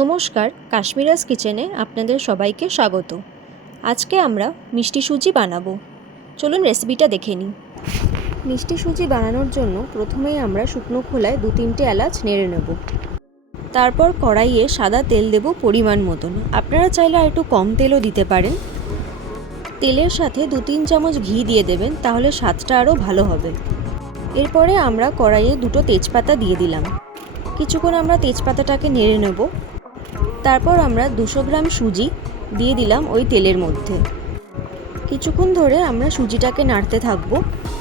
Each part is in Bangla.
নমস্কার, কাশ্মীরাস কিচেনে আপনাদের সবাইকে স্বাগত। আজকে আমরা মিষ্টি সুজি বানাবো। চলুন রেসিপিটা দেখে নিই। মিষ্টি সুজি বানানোর জন্য প্রথমেই আমরা শুকনো খোলায় 2-3টে এলাচ নেড়ে নেব। তারপর কড়াইয়ে সাদা তেল দেব পরিমাণ মতন। আপনারা চাইলে আর একটু কম তেলও দিতে পারেন। তেলের সাথে 2-3 চামচ ঘি দিয়ে দেবেন, তাহলে স্বাদটা আরও ভালো হবে। এরপরে আমরা কড়াইয়ে 2টো তেজপাতা দিয়ে দিলাম। কিছুক্ষণ আমরা তেজপাতাটাকে নেড়ে নেব। তারপর আমরা 200 গ্রাম সুজি দিয়ে দিলাম ওই তেলের মধ্যে। কিছুক্ষণ ধরে আমরা সুজিটাকে নাড়তে থাকবো।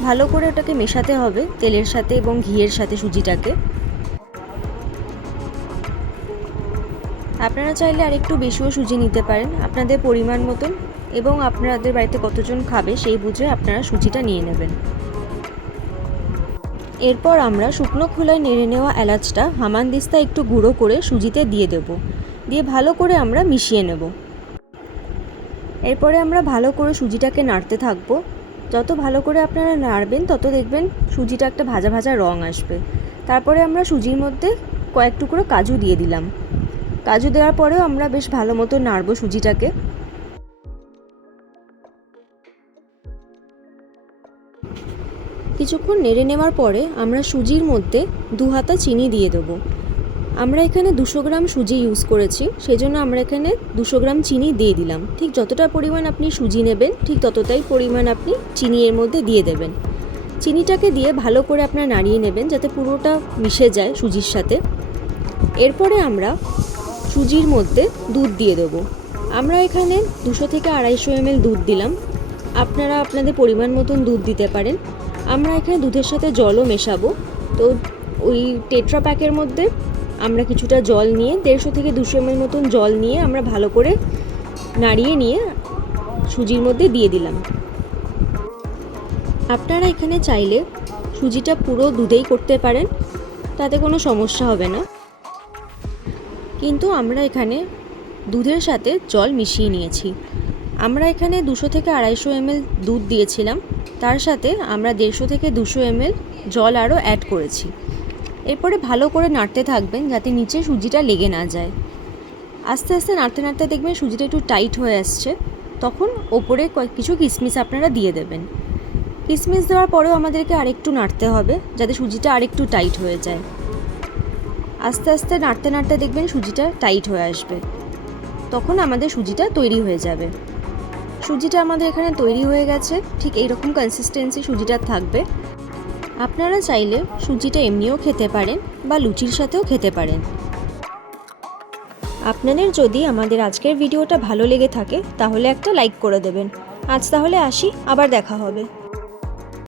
ভালো করে ওটাকে মেশাতে হবে তেলের সাথে এবং ঘিয়ের সাথে সুজিটাকে। আপনারা চাইলে আরেকটু বেশিও সুজি নিতে পারেন আপনাদের পরিমাণ মতন, এবং আপনাদের বাড়িতে কতজন খাবে সেই বুঝে আপনারা সুজিটা নিয়ে নেবেন। এরপর আমরা শুকনো খোলায় নেড়ে নেওয়া এলাচটা হামানদিস্তা একটু গুঁড়ো করে সুজিতে দিয়ে দেব। দিয়ে ভালো করে আমরা মিশিয়ে নেব। এরপরে আমরা ভালো করে সুজিটাকে নাড়তে থাকবো। যত ভালো করে আপনারা নাড়বেন তত দেখবেন সুজিটা একটা ভাজা ভাজা রং আসবে। তারপরে আমরা সুজির মধ্যে কয়েক টুকরো কাজু দিয়ে দিলাম। কাজু দেওয়ার পরেও আমরা বেশ ভালো মতো নাড়বো সুজিটাকে। কিছুক্ষণ নেড়ে নেওয়ার পরে আমরা সুজির মধ্যে 2 হাতা চিনি দিয়ে দেবো। আমরা এখানে 200 গ্রাম সুজি ইউজ করেছি, সেজন্য আমরা এখানে 200 গ্রাম চিনি দিয়ে দিলাম। ঠিক যতটা পরিমাণ আপনি সুজি নেবেন ঠিক ততটাই পরিমাণ আপনি চিনি এর মধ্যে দিয়ে দেবেন। চিনিটাকে দিয়ে ভালো করে আপনারা নাড়িয়ে নেবেন যাতে পুরোটা মিশে যায় সুজির সাথে। এরপরে আমরা সুজির মধ্যে দুধ দিয়ে দেবো। আমরা এখানে 200 থেকে 250 ml দুধ দিলাম। আপনারা আপনাদের পরিমাণ মতন দুধ দিতে পারেন। আমরা এখানে দুধের সাথে জলও মেশাবো। তো ওই টেট্রা প্যাকের মধ্যে আমরা কিছুটা জল নিয়ে 150 থেকে 200 ml মতন জল নিয়ে আমরা ভালো করে নাড়িয়ে নিয়ে সুজির মধ্যে দিয়ে দিলাম। আপনারা এখানে চাইলে সুজিটা পুরো দুধেই করতে পারেন, তাতে কোনো সমস্যা হবে না। কিন্তু আমরা এখানে দুধের সাথে জল মিশিয়ে নিয়েছি। আমরা এখানে 200 থেকে 250 ml দুধ দিয়েছিলাম, তার সাথে আমরা 150 থেকে 200 ml জল আরও অ্যাড করেছি। এরপরে ভালো করে নাড়তে থাকবেন যাতে নিচে সুজিটা লেগে না যায়। আস্তে আস্তে নাড়তে নাড়তে দেখবেন সুজিটা একটু টাইট হয়ে আসছে, তখন ওপরে কিছু কিশমিশ আপনারা দিয়ে দেবেন। কিশমিশ দেওয়ার পরেও আমাদেরকে আরেকটু নাড়তে হবে যাতে সুজিটা আরেকটু টাইট হয়ে যায়। আস্তে আস্তে নাড়তে নাড়তে দেখবেন সুজিটা টাইট হয়ে আসবে, তখন আমাদের সুজিটা তৈরি হয়ে যাবে। সুজিটা আমাদের এখানে তৈরি হয়ে গেছে। ঠিক এইরকম কনসিস্টেন্সি সুজিটা থাকবে। আপনারা চাইলে সুজিটা এমনিও খেতে পারেন বা লুচির সাথেও খেতে পারেন। আপনাদের যদি আমাদের আজকের ভিডিওটা ভালো লেগে থাকে তাহলে একটা লাইক করে দেবেন। আজ তাহলে আসি, আবার দেখা হবে।